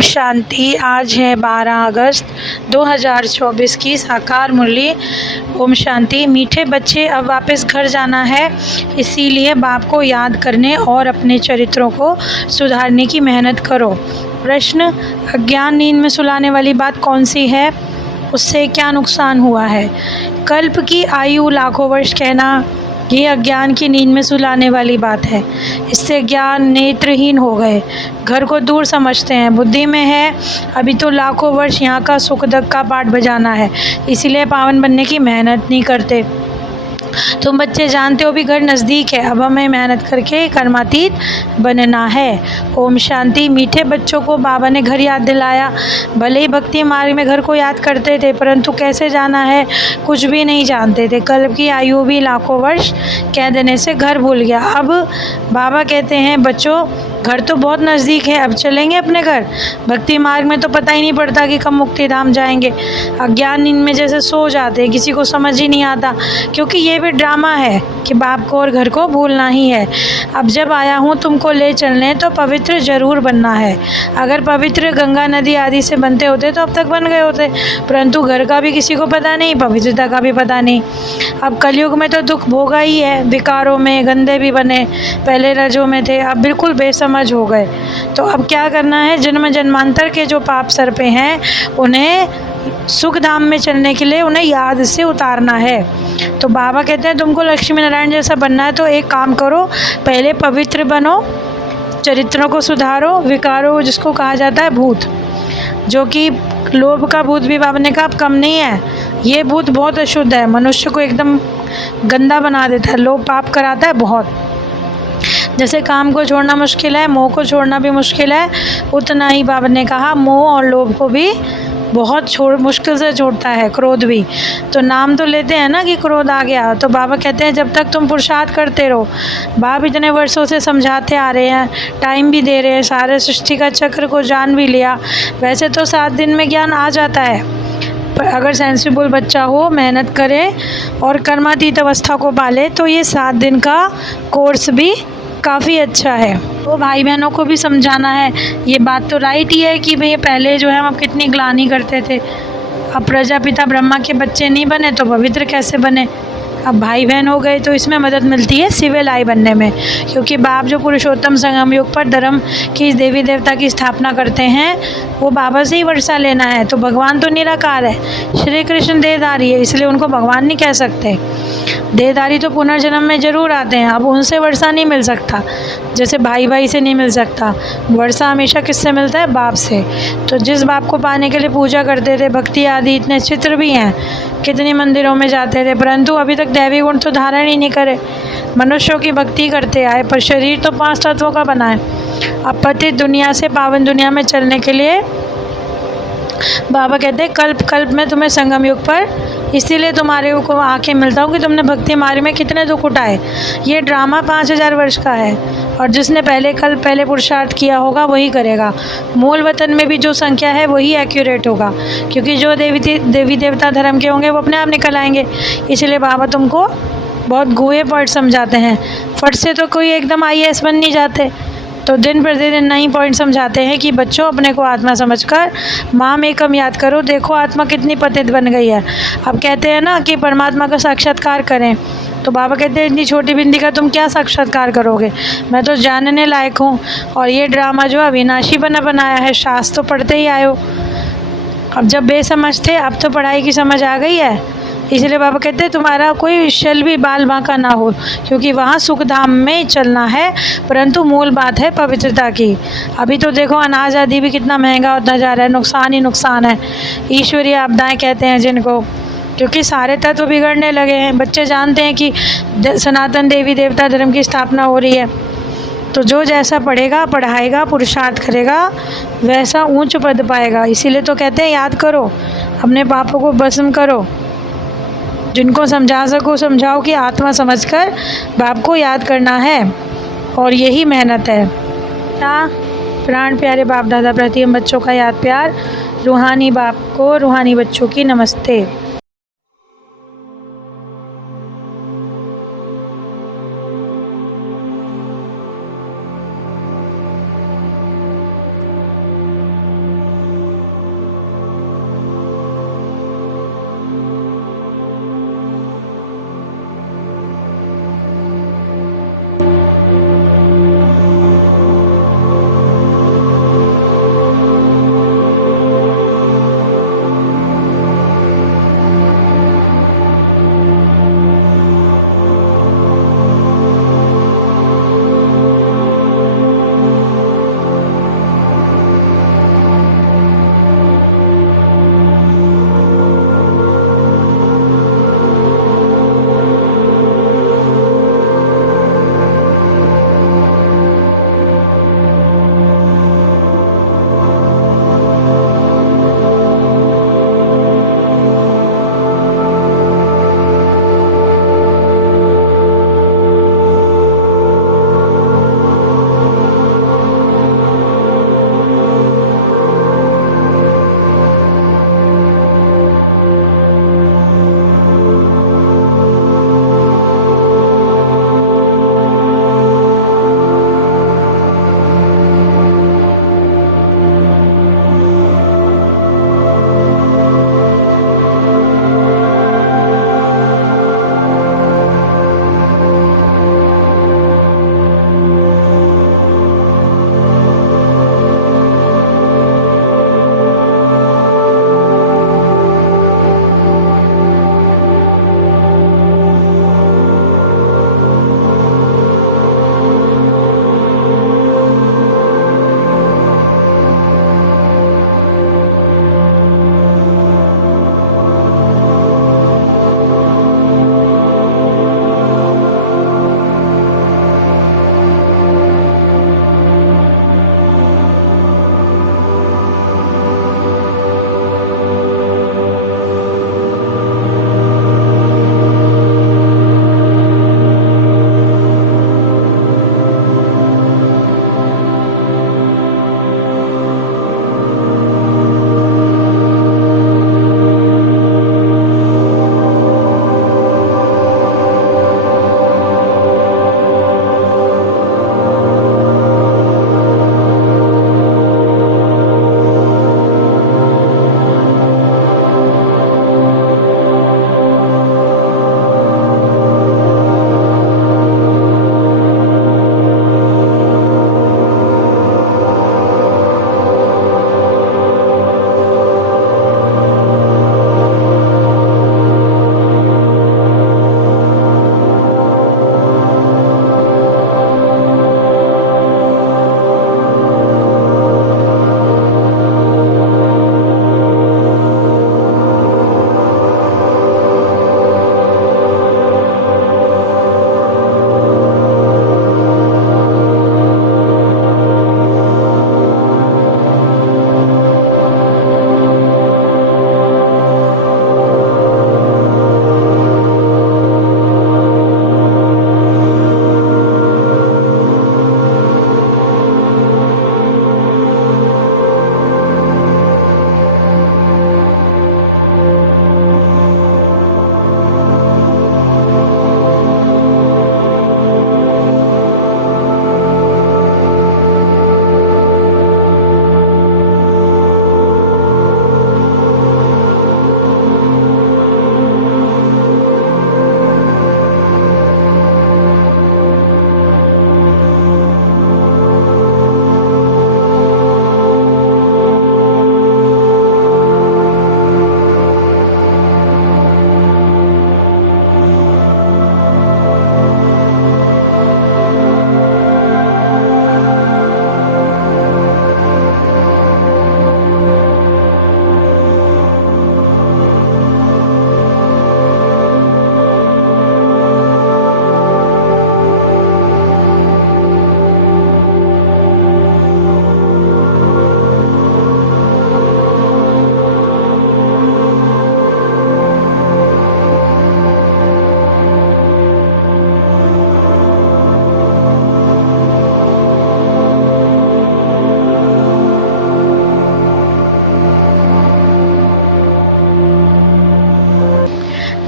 ओम शांति। आज है 12 अगस्त 2024 की साकार मुरली। ओम शांति। मीठे बच्चे, अब वापस घर जाना है, इसीलिए बाप को याद करने और अपने चरित्रों को सुधारने की मेहनत करो। प्रश्न: अज्ञान नींद में सुलाने वाली बात कौन सी है? उससे क्या नुकसान हुआ है? कल्प की आयु लाखों वर्ष कहना, ये अज्ञान की नींद में सुलाने वाली बात है। इससे ज्ञान नेत्रहीन हो गए, घर को दूर समझते हैं। बुद्धि में है अभी तो लाखों वर्ष यहाँ का सुख दुख का पाठ बजाना है, इसीलिए पावन बनने की मेहनत नहीं करते। तुम बच्चे जानते हो भी घर नज़दीक है, अब हमें मेहनत करके कर्मातीत बनना है। ओम शांति। मीठे बच्चों को बाबा ने घर याद दिलाया। भले ही भक्ति मार्ग में घर को याद करते थे, परंतु कैसे जाना है कुछ भी नहीं जानते थे। कल्प की आयु भी लाखों वर्ष कह देने से घर भूल गया। अब बाबा कहते हैं, बच्चों घर तो बहुत नज़दीक है, अब चलेंगे अपने घर। भक्ति मार्ग में तो पता ही नहीं पड़ता कि कब मुक्ति धाम जाएंगे। अज्ञान नींद में जैसे सो जाते हैं, किसी को समझ ही नहीं आता, क्योंकि ये भी ड्रामा है कि बाप को और घर को भूलना ही है। अब जब आया हूँ तुमको ले चलने, तो पवित्र जरूर बनना है। अगर पवित्र गंगा नदी आदि से बनते होते तो अब तक बन गए होते, परंतु घर का भी किसी को पता नहीं, पवित्रता का भी पता नहीं। अब कलयुग में तो दुख भोगा ही है, विकारों में गंदे भी बने, पहले रजों में थे, अब बिल्कुल बेसमझ हो गए। तो अब क्या करना है? जन्म जन्मांतर के जो पाप सर पे हैं, उन्हें सुख धाम में चलने के लिए उन्हें याद से उतारना है। तो बाबा कहते हैं, तुमको लक्ष्मी नारायण जैसा बनना है तो एक काम करो, पहले पवित्र बनो, चरित्रों को सुधारो। विकारो जिसको कहा जाता है भूत, जो कि लोभ का भूत भी बाबा ने कहा अब कम नहीं है। ये भूत बहुत अशुद्ध है, मनुष्य को एकदम गंदा बना देता है, लोभ पाप कराता है बहुत। जैसे काम को छोड़ना मुश्किल है, मोह को छोड़ना भी मुश्किल है, उतना ही बाबा ने कहा मोह और लोभ को भी बहुत मुश्किल से छोड़ता है, क्रोध भी। तो नाम तो लेते हैं ना कि क्रोध आ गया, तो बाबा कहते हैं जब तक तुम पुरुषार्थ करते रहो। बाप इतने वर्षों से समझाते आ रहे हैं, टाइम भी दे रहे हैं, सारे सृष्टि का चक्र को जान भी लिया। वैसे तो 7 दिन में ज्ञान आ जाता है, पर अगर सेंसिबल बच्चा हो, मेहनत करे और कर्मातीत अवस्था को पाले, तो ये 7 दिन का कोर्स भी काफ़ी अच्छा है। तो भाई बहनों को भी समझाना है, ये बात तो राइट ही है कि भैया पहले जो है हम कितनी ग्लानि करते थे, अब प्रजापिता ब्रह्मा के बच्चे नहीं बने तो पवित्र कैसे बने? अब भाई बहन हो गए तो इसमें मदद मिलती है सिविल आई बनने में, क्योंकि बाप जो पुरुषोत्तम संगम युग पर धर्म की देवी देवता की स्थापना करते हैं, वो बाबा से ही वर्षा लेना है। तो भगवान तो निराकार है, श्री कृष्ण देहधारी है, इसलिए उनको भगवान नहीं कह सकते। देहधारी तो पुनर्जन्म में ज़रूर आते हैं, अब उनसे वर्षा नहीं मिल सकता, जैसे भाई भाई से नहीं मिल सकता। वर्षा हमेशा किससे मिलता है? बाप से। तो जिस बाप को पाने के लिए पूजा करते थे, भक्ति आदि इतने चित्र भी हैं, कितने मंदिरों में जाते थे, परंतु अभी तक दैवी गुण तो धारण ही नहीं करे। मनुष्यों की भक्ति करते आए, पर शरीर तो 5 तत्वों का बना है। अब पतित दुनिया से पावन दुनिया में चलने के लिए बाबा कहते हैं कल्प कल्प में तुम्हें संगम युग पर इसीलिए तुम्हारे को आके मिलता हूँ कि तुमने भक्ति मार्ग में कितने दुख उठाए। ये ड्रामा 5000 वर्ष का है, और जिसने पहले पुरुषार्थ किया होगा वही करेगा। मूल वतन में भी जो संख्या है वही एक्यूरेट होगा, क्योंकि जो देवी देवता धर्म के होंगे वो अपने आप निकल आएंगे। इसलिए बाबा तुमको बहुत गुए पॉइंट समझाते हैं। फट से तो कोई एकदम IAS बन नहीं जाते, तो दिन प्रतिदिन नई पॉइंट समझाते हैं कि बच्चों अपने को आत्मा समझकर माम एकम याद करो। देखो आत्मा कितनी पतित बन गई है। अब कहते हैं ना कि परमात्मा का साक्षात्कार करें, तो बाबा कहते हैं इतनी छोटी बिंदी का तुम क्या साक्षात्कार करोगे, मैं तो जानने लायक हूँ। और ये ड्रामा जो अविनाशी बनाया है, शास्त्र तो पढ़ते ही आए हो। अब जब बेसमझ थे, अब तो पढ़ाई की समझ आ गई है, इसलिए बाबा कहते हैं तुम्हारा कोई शल भी बाल बांका ना हो, क्योंकि वहाँ सुख धाम में चलना है, परंतु मूल बात है पवित्रता की। अभी तो देखो अनाज आदि भी कितना महंगा होता जा रहा है, नुकसान ही नुकसान है। ईश्वरीय आपदाएं कहते हैं जिनको, क्योंकि सारे तत्व बिगड़ने लगे हैं। बच्चे जानते हैं कि सनातन देवी देवता धर्म की स्थापना हो रही है, तो जो जैसा पढ़ेगा, पढ़ाएगा, पुरुषार्थ करेगा, वैसा ऊंच पद पाएगा। इसीलिए तो कहते हैं याद करो, अपने पापों को भस्म करो। जिनको समझा सको समझाओ, कि आत्मा समझकर बाप को याद करना है, और यही मेहनत है। प्राण प्यारे बाप दादा प्रति हम बच्चों का याद प्यार। रूहानी बाप को रूहानी बच्चों की नमस्ते।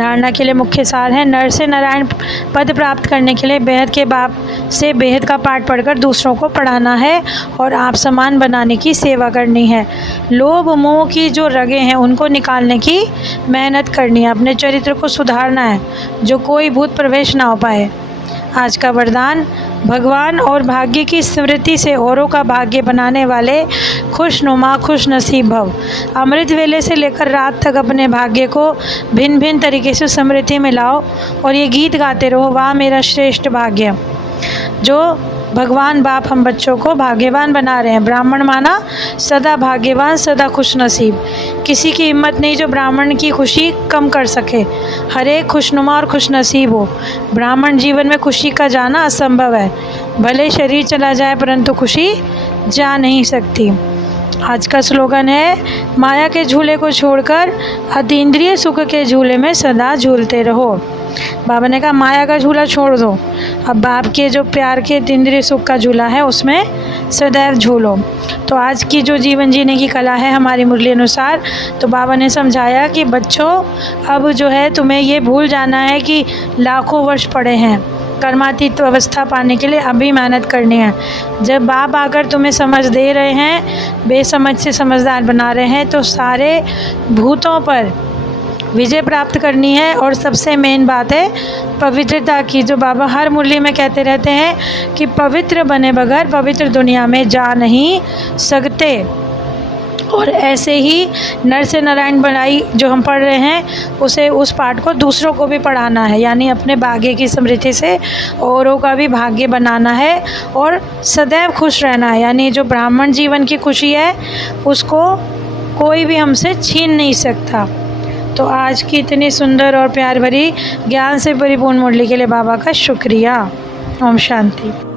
धारणा के लिए मुख्य सार है, नर से नारायण पद प्राप्त करने के लिए बेहद के बाप से बेहद का पाठ पढ़कर दूसरों को पढ़ाना है और आप समान बनाने की सेवा करनी है। लोभ मोह की जो रगें हैं उनको निकालने की मेहनत करनी है, अपने चरित्र को सुधारना है जो कोई भूत प्रवेश ना हो पाए। आज का वरदान, भगवान और भाग्य की स्मृति से औरों का भाग्य बनाने वाले खुशनुमा खुश नसीब भव। अमृत वेले से लेकर रात तक अपने भाग्य को भिन्न भिन्न तरीके से समृद्धि में लाओ और ये गीत गाते रहो, वाह मेरा श्रेष्ठ भाग्य। जो भगवान बाप हम बच्चों को भाग्यवान बना रहे हैं। ब्राह्मण माना सदा भाग्यवान, सदा खुश नसीब। किसी की हिम्मत नहीं जो ब्राह्मण की खुशी कम कर सके। हर एक खुशनुमा और खुश नसीब हो। ब्राह्मण जीवन में खुशी का जाना असंभव है। भले शरीर चला जाए परंतु खुशी जा नहीं सकती। आज का स्लोगन है, माया के झूले को छोड़कर अतीन्द्रिय सुख के झूले में सदा झूलते रहो। बाबा ने कहा माया का झूला छोड़ दो, अब बाप के जो प्यार के अतीन्द्रिय सुख का झूला है उसमें सदैव झूलो। तो आज की जो जीवन जीने की कला है हमारी मुरली अनुसार, तो बाबा ने समझाया कि बच्चों अब जो है तुम्हें ये भूल जाना है कि लाखों वर्ष पड़े हैं। कर्मातीत अवस्था पाने के लिए अभी मेहनत करनी है। जब बाप आकर तुम्हें समझ दे रहे हैं, बेसमझ से समझदार बना रहे हैं, तो सारे भूतों पर विजय प्राप्त करनी है। और सबसे मेन बात है पवित्रता की, जो बाबा हर मुरली में कहते रहते हैं कि पवित्र बने बगैर पवित्र दुनिया में जा नहीं सकते। और ऐसे ही नर से नारायण बनाई जो हम पढ़ रहे हैं उसे, उस पाठ को दूसरों को भी पढ़ाना है, यानी अपने भाग्य की समृद्धि से औरों का भी भाग्य बनाना है और सदैव खुश रहना है। यानी जो ब्राह्मण जीवन की खुशी है उसको कोई भी हमसे छीन नहीं सकता। तो आज की इतनी सुंदर और प्यार भरी ज्ञान से परिपूर्ण मुरली के लिए बाबा का शुक्रिया। ओम शांति।